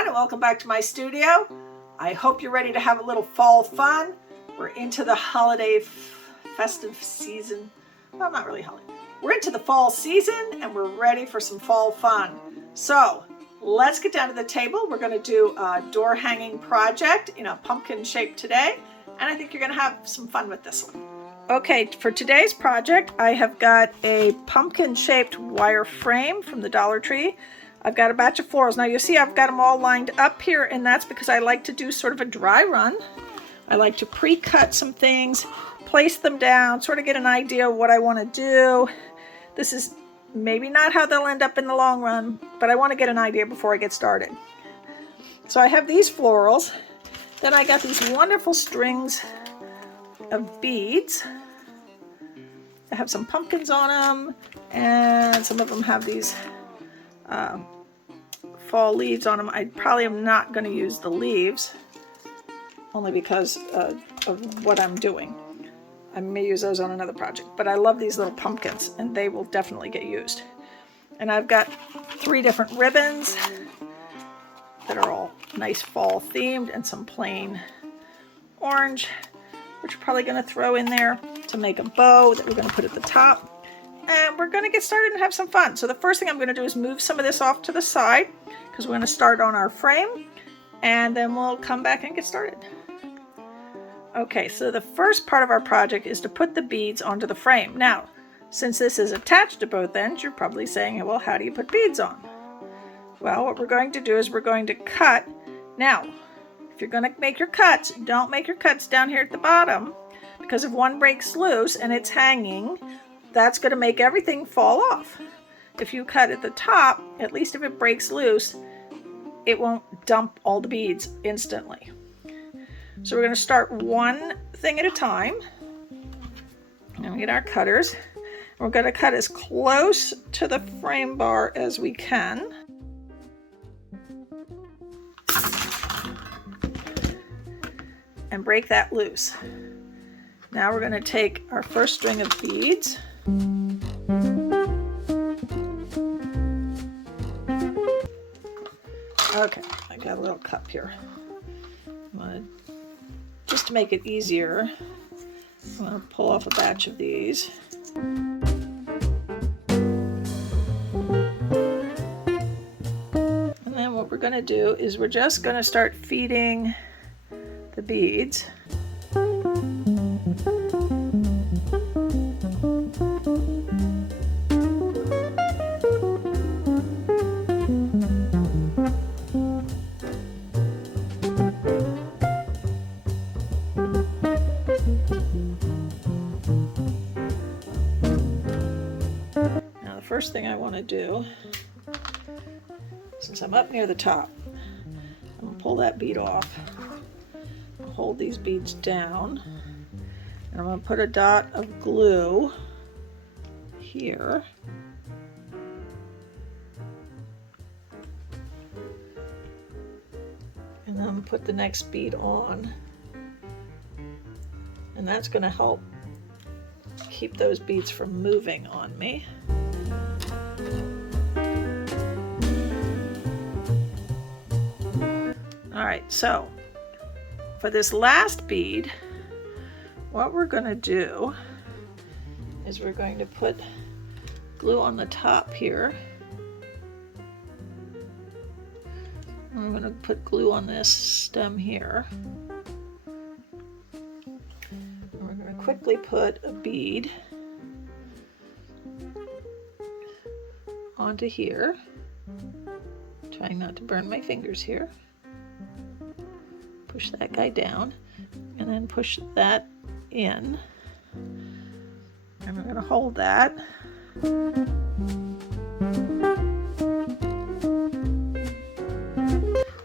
everyone, and welcome back to my studio. I hope you're ready to have a little fall fun. We're into the holiday festive season. Well, not really holiday. We're into the fall season and we're ready for some fall fun. So let's get down to the table. We're going to do a door hanging project in a pumpkin shape today, and I think you're going to have some fun with this one. Okay, for today's project, I have got a pumpkin shaped wire frame from the Dollar Tree. I've got a batch of florals. Now you see I've got them all lined up here, and that's because I like to do sort of a dry run. I like to pre-cut some things, place them down, sort of get an idea of what I want to do. This is maybe not how they'll end up in the long run, but I want to get an idea before I get started. So I have these florals. Then I got these wonderful strings of beads. I have some pumpkins on them, and some of them have these fall leaves on them. I probably am not going to use the leaves, only because of what I'm doing. I may use those on another project, but I love these little pumpkins, and they will definitely get used. And I've got 3 different ribbons that are all nice fall themed, and some plain orange, which we're probably going to throw in there to make a bow that we're going to put at the top. And we're going to get started and have some fun. So the first thing I'm going to do is move some of this off to the side, because we're going to start on our frame, and then we'll come back and get started. Okay, so the first part of our project is to put the beads onto the frame. Now, since this is attached to both ends, you're probably saying, well, how do you put beads on? Well, what we're going to do is we're going to cut. Now, if you're going to make your cuts, don't make your cuts down here at the bottom, because if one breaks loose and it's hanging, that's going to make everything fall off. If you cut at the top, at least if it breaks loose, it won't dump all the beads instantly. So we're going to start one thing at a time. And we get our cutters. We're going to cut as close to the frame bar as we can. And break that loose. Now we're going to take our first string of beads. Okay, I got a little cup here. Just to make it easier, I'm going to pull off a batch of these. And then what we're going to do is we're just going to start feeding the beads. First thing I want to do, since I'm up near the top, I'm going to pull that bead off, hold these beads down, and I'm going to put a dot of glue here. And then I'm going to put the next bead on, and that's going to help keep those beads from moving on me. Alright, so for this last bead, what we're going to do is we're going to put glue on the top here. And we're going to put glue on this stem here. And we're going to quickly put a bead onto here. Trying not to burn my fingers here. Push that guy down, and then push that in, and we're going to hold that. I'm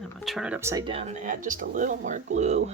going to turn it upside down and add just a little more glue,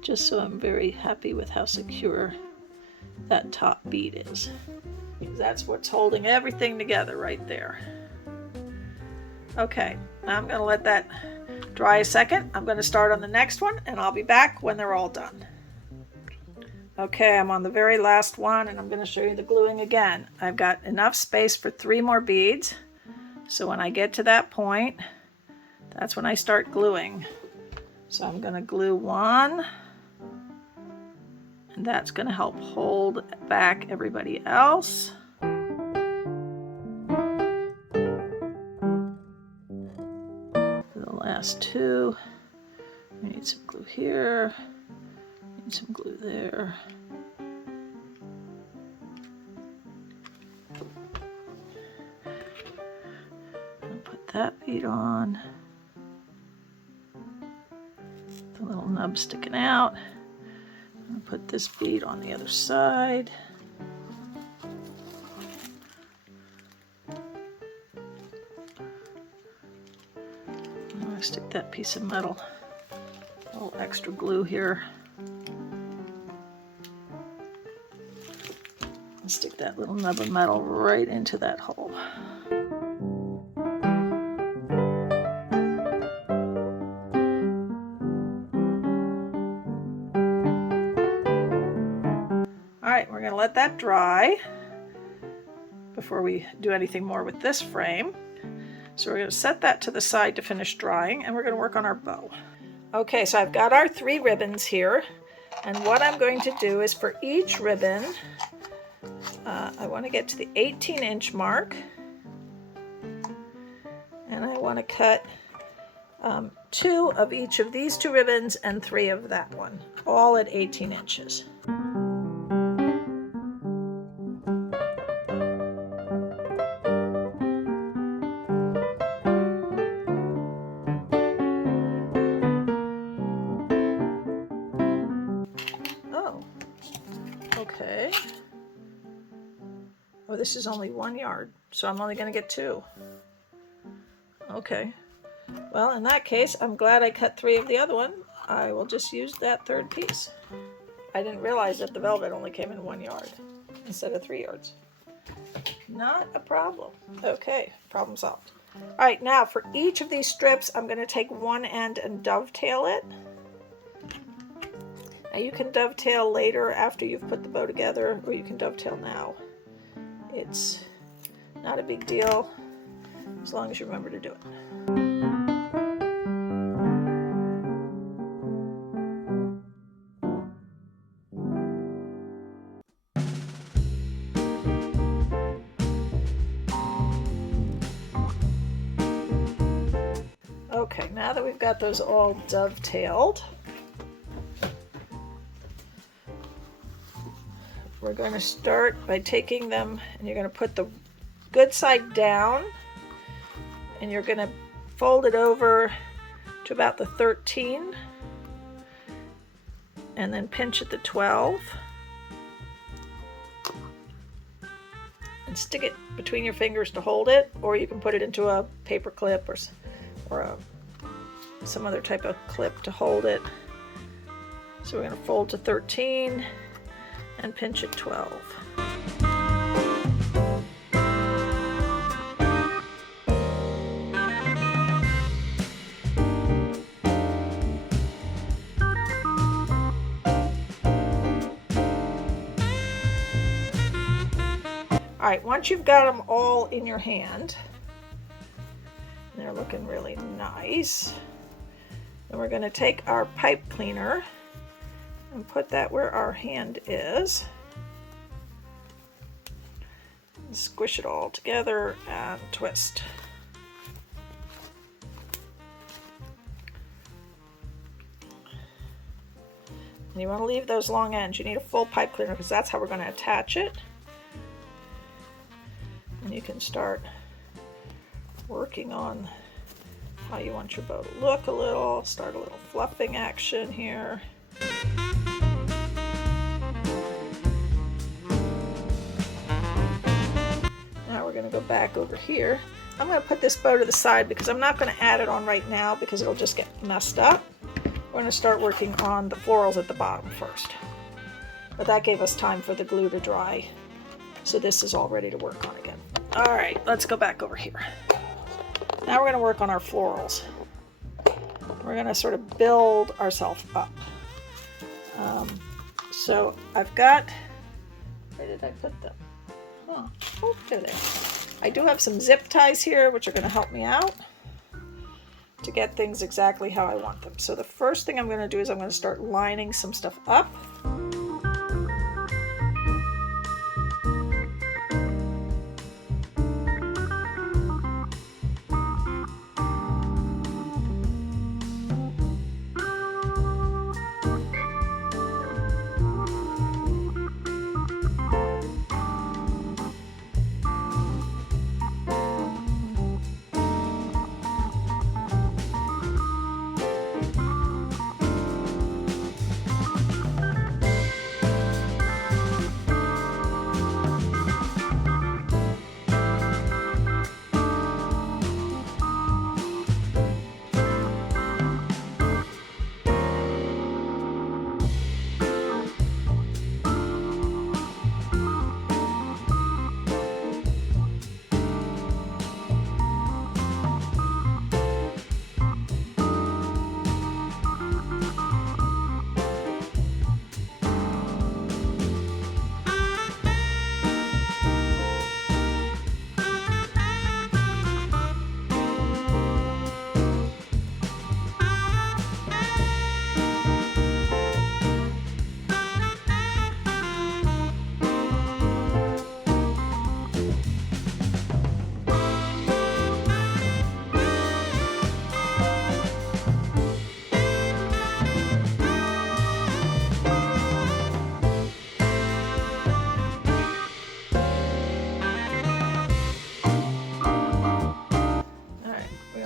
just so I'm very happy with how secure that top bead is, because that's what's holding everything together right there. Okay, now I'm going to let that dry a second. I'm going to start on the next one, and I'll be back when they're all done. Okay, I'm on the very last one, and I'm going to show you the gluing again. I've got enough space for 3 more beads, so when I get to that point, that's when I start gluing. So I'm going to glue one, and that's going to help hold back everybody else. For the last two, we need some glue here, need some glue there. I'll put that bead on. The little nub sticking out. I'm gonna put this bead on the other side. I'm gonna stick that piece of metal, a little extra glue here. And stick that little nub of metal right into that hole. Alright, we're going to let that dry before we do anything more with this frame. So we're going to set that to the side to finish drying, and we're going to work on our bow. Okay, so I've got our 3 ribbons here, and what I'm going to do is for each ribbon, I want to get to the 18-inch mark, and I want to cut 2 of each of these 2 ribbons and 3 of that one, all at 18 inches. Okay. Oh, this is only 1 yard, so I'm only going to get 2. Okay. Well, in that case, I'm glad I cut 3 of the other one. I will just use that 3rd piece. I didn't realize that the velvet only came in 1 yard instead of 3 yards. Not a problem. Okay, problem solved. All right, now for each of these strips, I'm going to take one end and dovetail it. Now you can dovetail later after you've put the bow together, or you can dovetail now. It's not a big deal as long as you remember to do it. Okay, now that we've got those all dovetailed, we're going to start by taking them, and you're going to put the good side down, and you're going to fold it over to about the 13, and then pinch at the 12, and stick it between your fingers to hold it, or you can put it into a paper clip or some other type of clip to hold it. So we're going to fold to 13 and pinch at 12. All right, once you've got them all in your hand, they're looking really nice, then we're going to take our pipe cleaner and put that where our hand is. And squish it all together and twist. And you want to leave those long ends. You need a full pipe cleaner because that's how we're going to attach it. And you can start working on how you want your bow to look a little. Start a little fluffing action here. Now we're going to go back over here. I'm going to put this bow to the side because I'm not going to add it on right now because it'll just get messed up. We're going to start working on the florals at the bottom first. But that gave us time for the glue to dry. So this is all ready to work on again. All right, let's go back over here. Now we're going to work on our florals. We're going to sort of build ourselves up. So I've got, where did I put them? Oh, there they are. I do have some zip ties here, which are going to help me out. to get things exactly how I want them. So the first thing I'm going to do is I'm going to start lining some stuff up.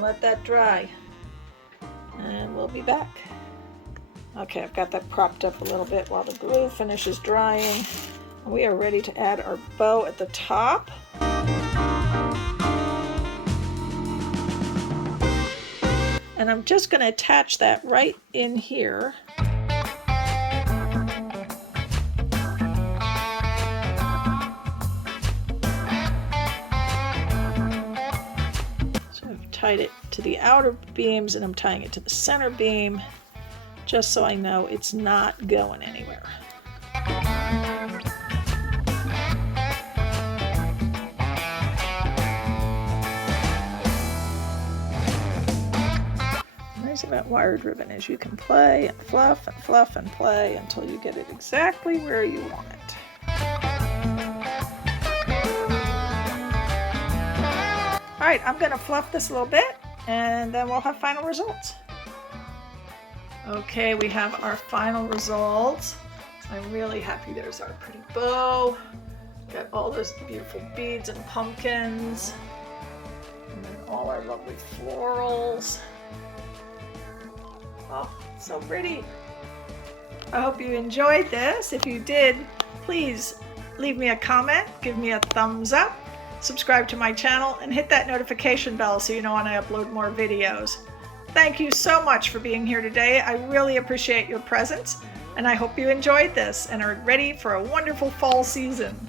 Let that dry and we'll be back. Okay, I've got that propped up a little bit while the glue finishes drying. We are ready to add our bow at the top. And I'm just going to attach that right in here. Tied it to the outer beams and I'm tying it to the center beam just so I know it's not going anywhere. The nice about wired ribbon is you can play and fluff and play until you get it exactly where you want it. All right, I'm going to fluff this a little bit and then we'll have final results. Okay, we have our final results. I'm really happy. There's our pretty bow. Got all those beautiful beads and pumpkins. And then all our lovely florals. Oh, so pretty. I hope you enjoyed this. If you did, please leave me a comment, give me a thumbs up. Subscribe to my channel and hit that notification bell so you know when I upload more videos. Thank you so much for being here today. I really appreciate your presence and I hope you enjoyed this and are ready for a wonderful fall season.